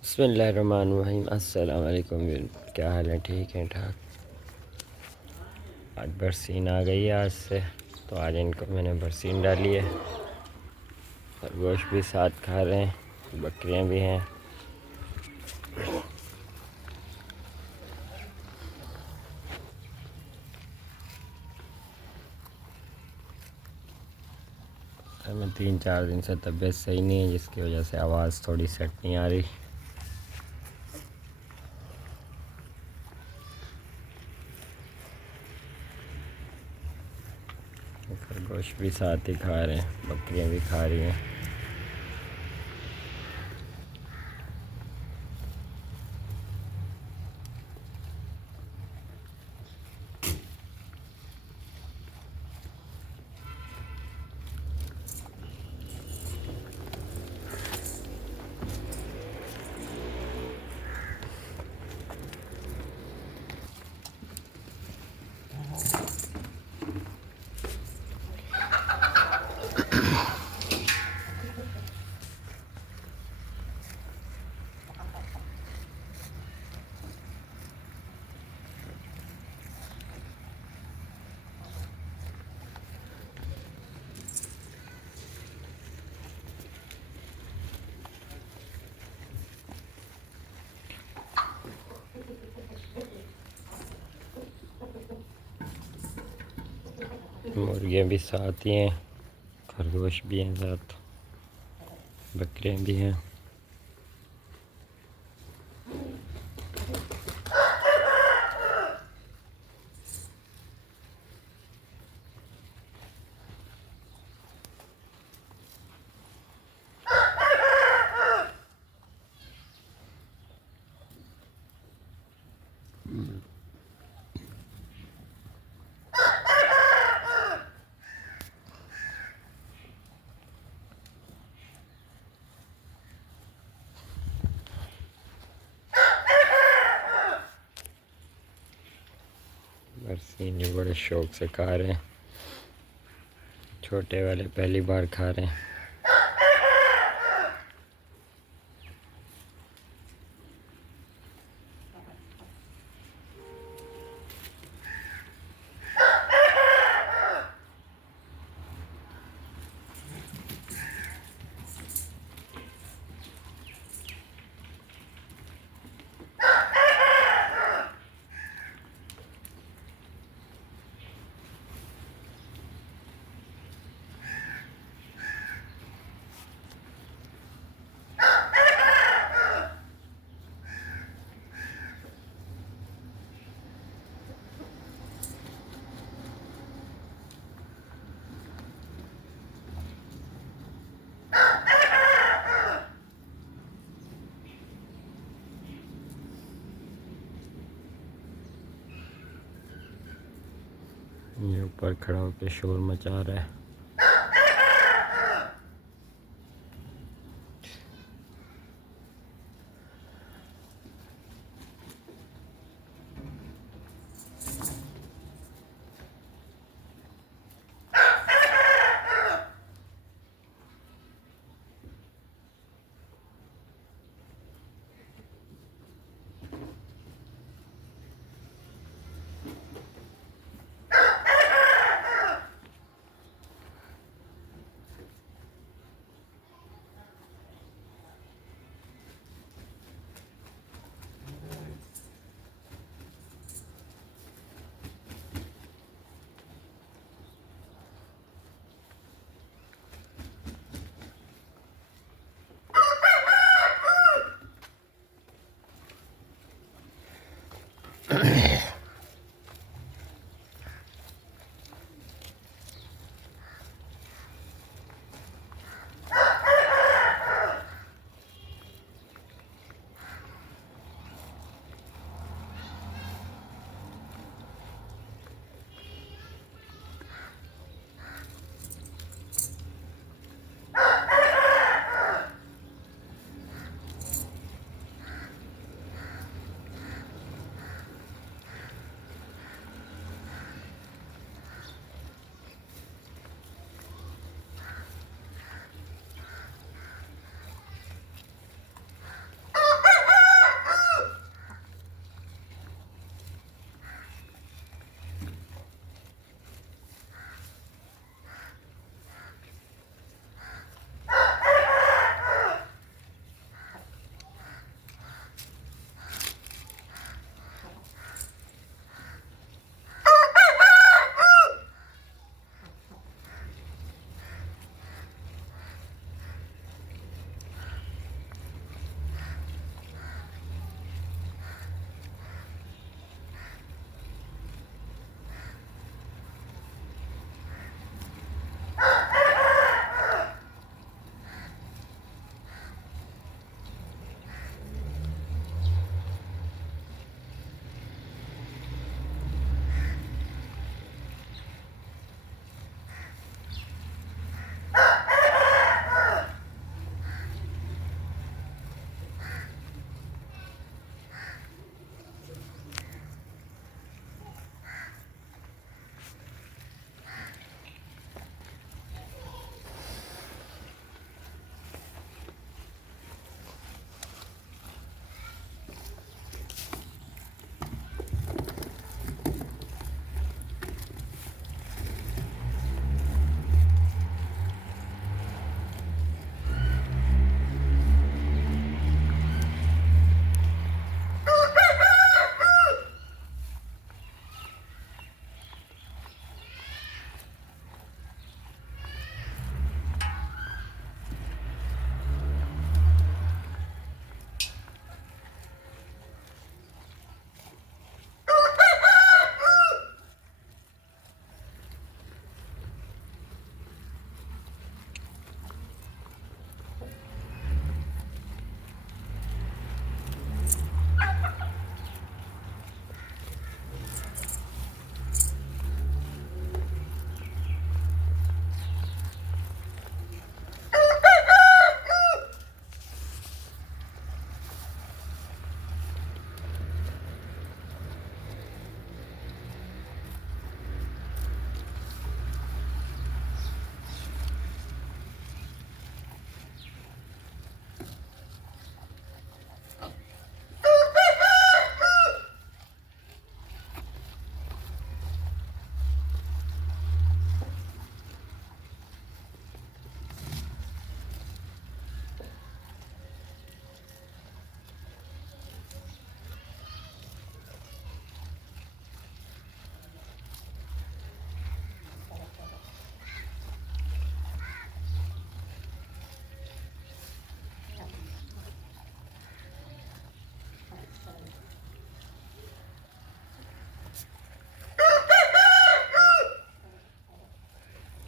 बिस्मिल्लाहिर्रहमानिर्रहीम। अस्सलाम वालेकुम। क्या हाल है? ठीक है, ठाक। आज बरसीन आ गई है आज से, तो आज इनको मैंने बरसीन डाली है। खरगोश भी साथ खा रहे हैं, बकरियां भी हैं। हमें 3-4 दिन से तबीयत सही नहीं है, जिसकी वजह से आवाज़ थोड़ी सेट नहीं आ रही। खरगोश भी साथ ही खा रहे हैं, बकरियां भी खा रही हैं। मुर्गियाँ भी साथ ही हैं, खरगोश भी हैं साथ, बकरियाँ भी हैं। बरसीन भी बड़े शौक से खा रहे हैं। छोटे वाले पहली बार खा रहे हैं। ये ऊपर खड़ा होकर शोर मचा रहा है।